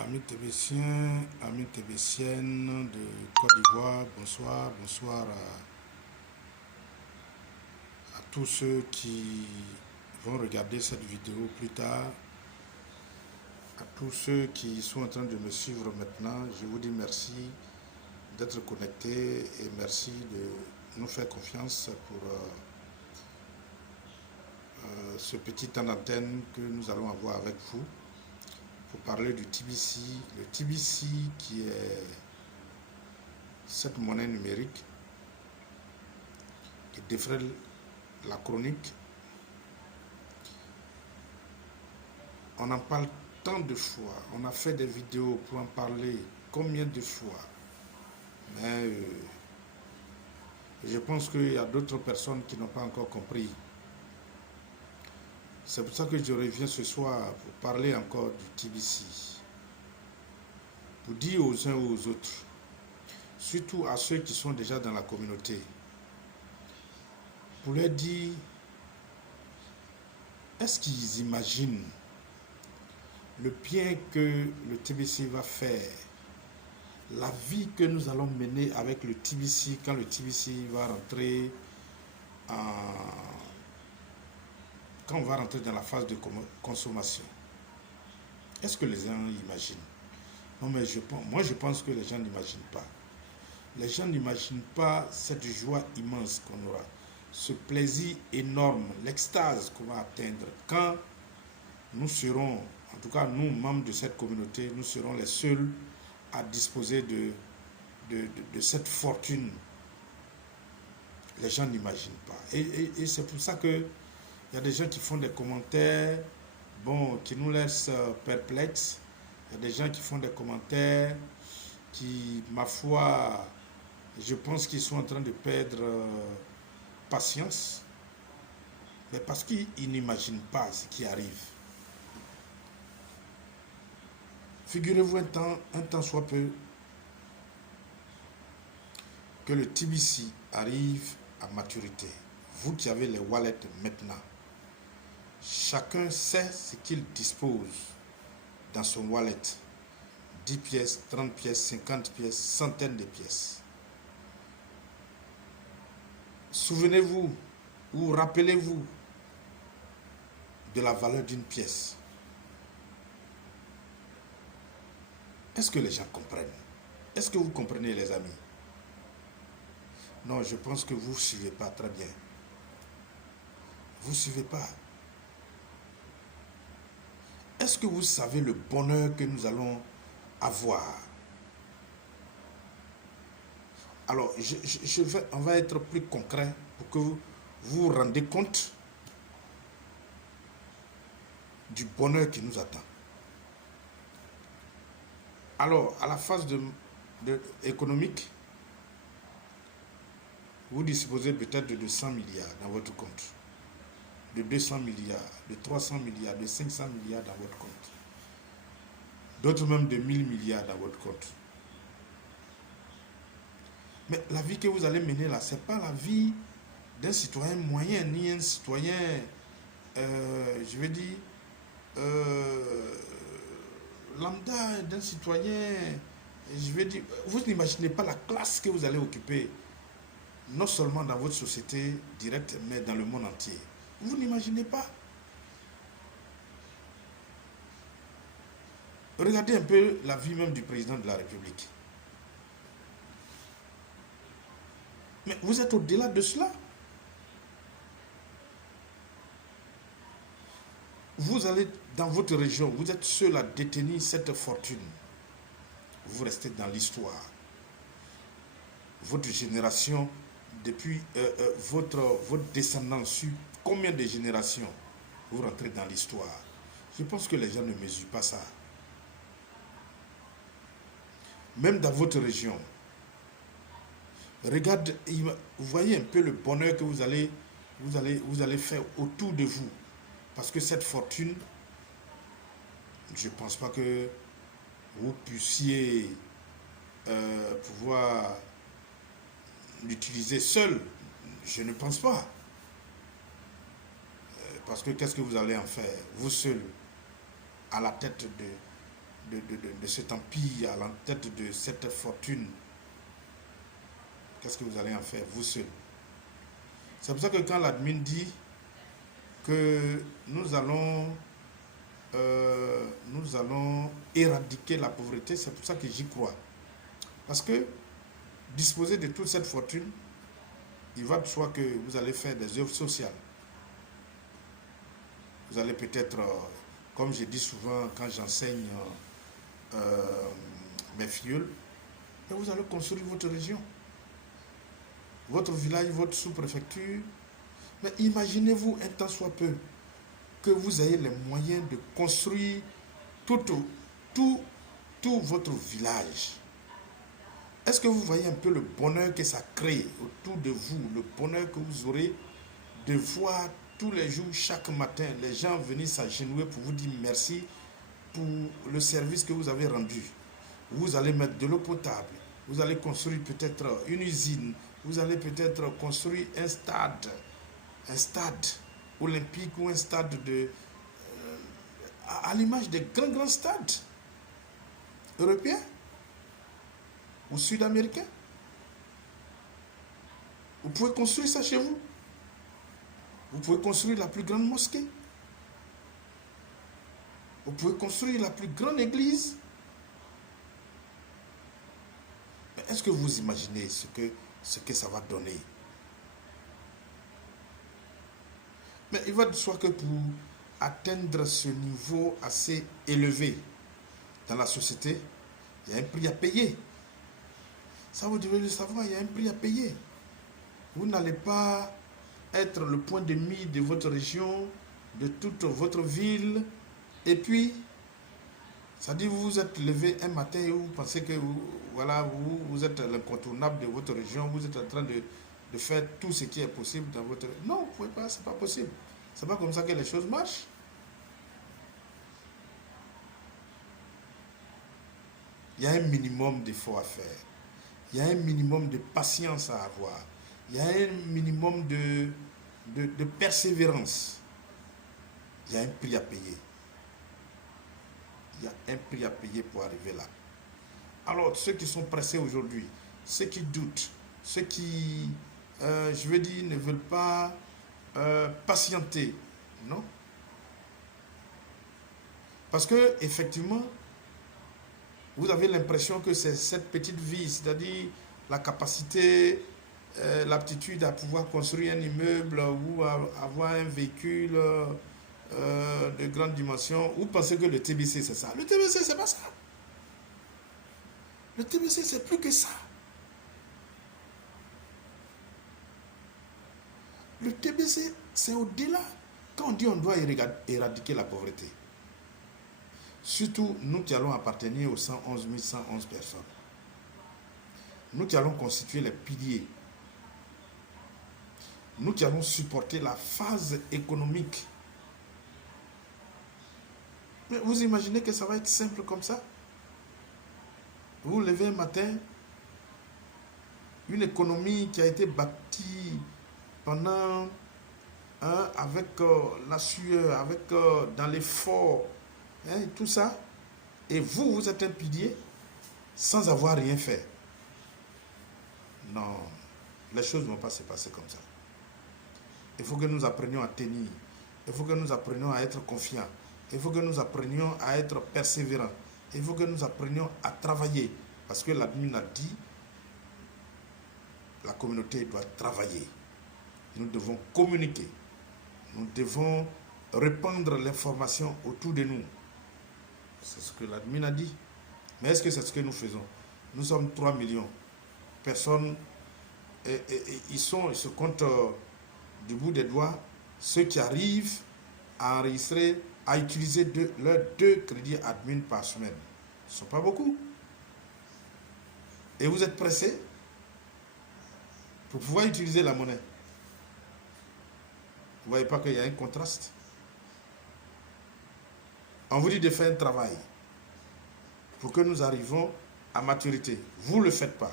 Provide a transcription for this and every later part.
Amis tébétiens, amis tébétiennes de Côte d'Ivoire, bonsoir, bonsoir à tous ceux qui vont regarder cette vidéo plus tard, à tous ceux qui sont en train de me suivre maintenant. Je vous dis merci d'être connectés et merci de nous faire confiance pour ce petit temps d'antenne que nous allons avoir avec vous pour parler du TBC. Le TBC qui est cette monnaie numérique qui défraie la chronique. On en parle tant de fois, on a fait des vidéos pour en parler combien de fois, mais je pense qu'il y a d'autres personnes qui n'ont pas encore compris. C'est pour ça que je reviens ce soir pour parler encore du TBC, pour dire aux uns et aux autres, surtout à ceux qui sont déjà dans la communauté, pour leur dire, est-ce qu'ils imaginent le bien que le TBC va faire, la vie que nous allons mener avec le TBC quand le TBC va rentrer quand on va rentrer dans la phase de consommation. Est-ce que les gens imaginent? Non, mais moi je pense que les gens n'imaginent pas. Les gens n'imaginent pas cette joie immense qu'on aura, ce plaisir énorme, l'extase qu'on va atteindre quand nous serons, en tout cas nous, membres de cette communauté, nous serons les seuls à disposer de cette fortune. Les gens n'imaginent pas. Et c'est pour ça que il y a des gens qui font des commentaires, bon, qui nous laissent perplexes. Il y a des gens qui font des commentaires qui, ma foi, je pense qu'ils sont en train de perdre patience. Mais parce qu'ils n'imaginent pas ce qui arrive. Figurez-vous un temps soit peu, que le TBC arrive à maturité. Vous qui avez les wallets maintenant, chacun sait ce qu'il dispose dans son wallet. 10 pièces, 30 pièces, 50 pièces, centaines de pièces. Souvenez-vous ou rappelez-vous de la valeur d'une pièce. Est-ce que les gens comprennent? Est-ce que vous comprenez, les amis? Non, je pense que vous ne suivez pas très bien. Vous ne suivez pas. Est-ce que vous savez le bonheur que nous allons avoir? Alors, on va être plus concret pour que vous vous rendez compte du bonheur qui nous attend. Alors, à la phase économique, vous disposez peut-être de 200 milliards dans votre compte, de 200 milliards, de 300 milliards, de 500 milliards dans votre compte. D'autres même de 1000 milliards dans votre compte. Mais la vie que vous allez mener là, ce n'est pas la vie d'un citoyen moyen, ni un citoyen, je vais dire, lambda, d'un citoyen, je vais dire, vous n'imaginez pas la classe que vous allez occuper, non seulement dans votre société directe, mais dans le monde entier. Vous n'imaginez pas. Regardez un peu la vie même du président de la République. Mais vous êtes au-delà de cela. Vous allez dans votre région, vous êtes seul à détenir cette fortune. Vous restez dans l'histoire. Votre génération, depuis votre descendance, sur combien de générations vous rentrez dans l'histoire? Je pense que les gens ne mesurent pas ça. Même dans votre région, regardez, vous voyez un peu le bonheur que vous allez faire autour de vous. Parce que cette fortune, je ne pense pas que vous puissiez pouvoir l'utiliser seul. Je ne pense pas. Parce que qu'est-ce que vous allez en faire? Vous seul, à la tête de cet empire, à la tête de cette fortune, qu'est-ce que vous allez en faire, vous seul? C'est pour ça que quand l'admin dit que nous allons éradiquer la pauvreté, c'est pour ça que j'y crois. Parce que disposer de toute cette fortune, il va de soi que vous allez faire des œuvres sociales. Vous allez peut-être, comme je dis souvent quand j'enseigne mes filles, vous allez construire votre région, votre village, votre sous-préfecture. Mais imaginez-vous un tant soit peu que vous ayez les moyens de construire tout votre village. Est-ce que vous voyez un peu le bonheur que ça crée autour de vous, le bonheur que vous aurez de voir tous les jours, chaque matin, les gens venir s'agenouiller pour vous dire merci pour le service que vous avez rendu. Vous allez mettre de l'eau potable, vous allez construire peut-être une usine, vous allez peut-être construire un stade olympique ou un stade à l'image des grands stades européens ou sud-américains. Vous pouvez construire ça chez vous. Vous pouvez construire la plus grande mosquée. Vous pouvez construire la plus grande église. Mais est-ce que vous imaginez ce que ça va donner? Mais il va de soi que pour atteindre ce niveau assez élevé dans la société, il y a un prix à payer. Ça, vous devez le savoir, il y a un prix à payer. Vous n'allez pas être le point de mire de votre région, de toute votre ville, et puis, ça dit vous vous êtes levé un matin et vous pensez que vous êtes l'incontournable de votre région, vous êtes en train de faire tout ce qui est possible dans votre... Non, vous ne pouvez pas, ce n'est pas possible. Ce n'est pas comme ça que les choses marchent. Il y a un minimum d'efforts à faire. Il y a un minimum de patience à avoir. Il y a un minimum de persévérance. Il y a un prix à payer. Il y a un prix à payer pour arriver là. Alors, ceux qui sont pressés aujourd'hui, ceux qui doutent, ceux qui, je veux dire, ne veulent pas patienter, non? Parce que, effectivement, vous avez l'impression que c'est cette petite vie, c'est-à-dire la capacité, l'aptitude à pouvoir construire un immeuble ou avoir un véhicule de grande dimension. Vous pensez que le TBC, c'est ça? Le TBC, c'est pas ça. Le TBC, c'est plus que ça. Le TBC, c'est au-delà. Quand on dit on doit éradiquer la pauvreté, surtout nous qui allons appartenir aux 111 111 personnes, nous qui allons constituer les piliers, nous qui allons supporter la phase économique. Mais vous imaginez que ça va être simple comme ça? Vous vous levez un matin, une économie qui a été bâtie pendant, avec la sueur, avec dans l'effort, tout ça, et vous êtes un pilier sans avoir rien fait. Non, les choses ne vont pas se passer comme ça. Il faut que nous apprenions à tenir. Il faut que nous apprenions à être confiants. Il faut que nous apprenions à être persévérants. Il faut que nous apprenions à travailler. Parce que l'admin a dit, la communauté doit travailler. Nous devons communiquer. Nous devons répandre l'information autour de nous. C'est ce que l'admin a dit. Mais est-ce que c'est ce que nous faisons? Nous sommes 3 millions. Personne, ils se comptent du bout des doigts ceux qui arrivent à enregistrer, à utiliser leurs 2 crédits admin par semaine. Ce ne sont pas beaucoup. Et vous êtes pressés pour pouvoir utiliser la monnaie. Vous ne voyez pas qu'il y a un contraste? On vous dit de faire un travail pour que nous arrivions à maturité. Vous ne le faites pas.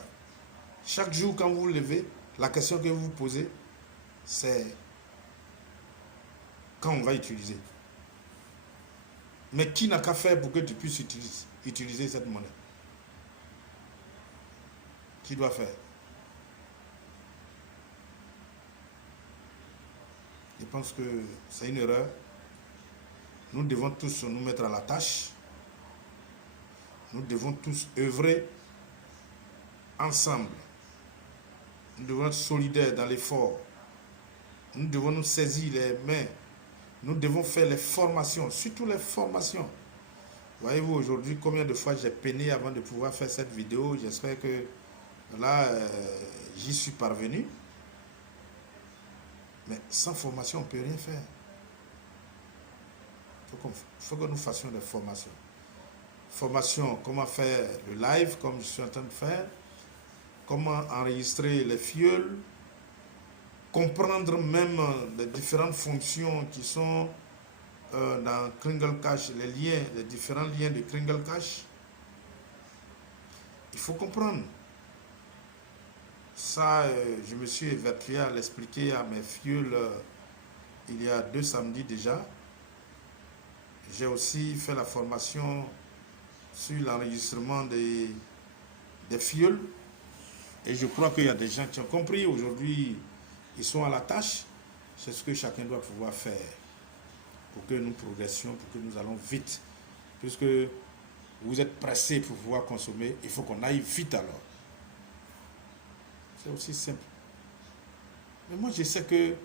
Chaque jour, quand vous vous levez, la question que vous vous posez, c'est quand on va utiliser. Mais qui n'a qu'à faire pour que tu puisses utiliser? utiliser cette monnaie. Qui doit faire? Je pense que c'est une erreur. Nous devons tous nous mettre à la tâche. Nous devons tous œuvrer ensemble. Nous devons être solidaires dans l'effort. Nous devons nous saisir les mains. Nous devons faire les formations, surtout les formations. Voyez-vous aujourd'hui combien de fois j'ai peiné avant de pouvoir faire cette vidéo. J'espère que là, j'y suis parvenu. Mais sans formation, on ne peut rien faire. Il faut que nous fassions des formations. Formation, comment faire le live, comme je suis en train de faire. Comment enregistrer les fioles. Comprendre même les différentes fonctions qui sont dans Kringle Cash, les liens, les différents liens de Kringle Cash. Il faut comprendre. Ça, je me suis évertué à l'expliquer à mes fioles il y a 2 samedis déjà. J'ai aussi fait la formation sur l'enregistrement des fioles. Et je crois qu'il y a des gens qui ont compris. Aujourd'hui, ils sont à la tâche. C'est ce que chacun doit pouvoir faire pour que nous progressions, pour que nous allons vite. Puisque vous êtes pressés pour pouvoir consommer, il faut qu'on aille vite alors. C'est aussi simple. Mais moi, je sais que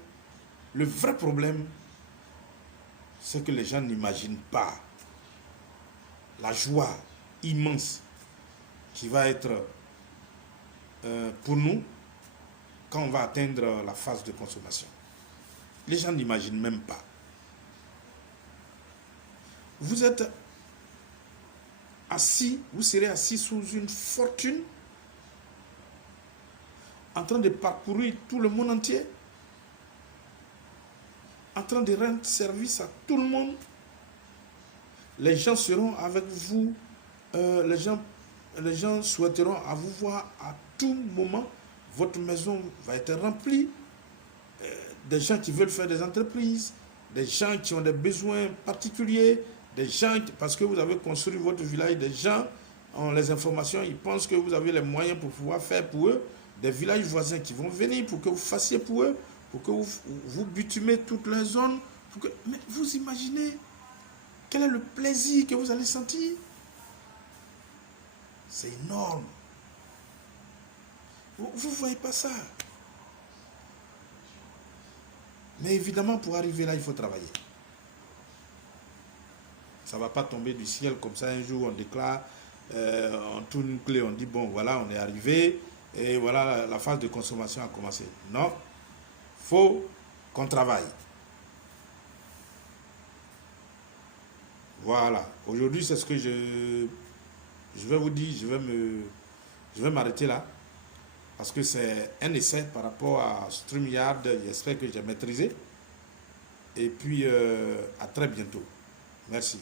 le vrai problème, c'est que les gens n'imaginent pas la joie immense qui va être pour nous quand on va atteindre la phase de consommation. Les gens n'imaginent même pas. Vous êtes assis, vous serez assis sous une fortune en train de parcourir tout le monde entier, en train de rendre service à tout le monde. Les gens seront avec vous, les gens souhaiteront à vous voir à tout moment. Votre maison va être remplie. Des gens qui veulent faire des entreprises, des gens qui ont des besoins particuliers, des gens, parce que vous avez construit votre village, des gens ont les informations, ils pensent que vous avez les moyens pour pouvoir faire pour eux, des villages voisins qui vont venir pour que vous fassiez pour eux, pour que vous bitumez toutes les zones. Mais vous imaginez quel est le plaisir que vous allez sentir? C'est énorme. Vous ne voyez pas ça. Mais évidemment, pour arriver là, il faut travailler. Ça ne va pas tomber du ciel comme ça. Un jour, on déclare, on tourne une clé, on dit, bon, voilà, on est arrivé, et voilà, la phase de consommation a commencé. Non, il faut qu'on travaille. Voilà. Aujourd'hui, c'est ce que je vais vous dire. Je vais m'arrêter là. Parce que c'est un essai par rapport à StreamYard. J'espère que j'ai maîtrisé. Et puis, à très bientôt. Merci.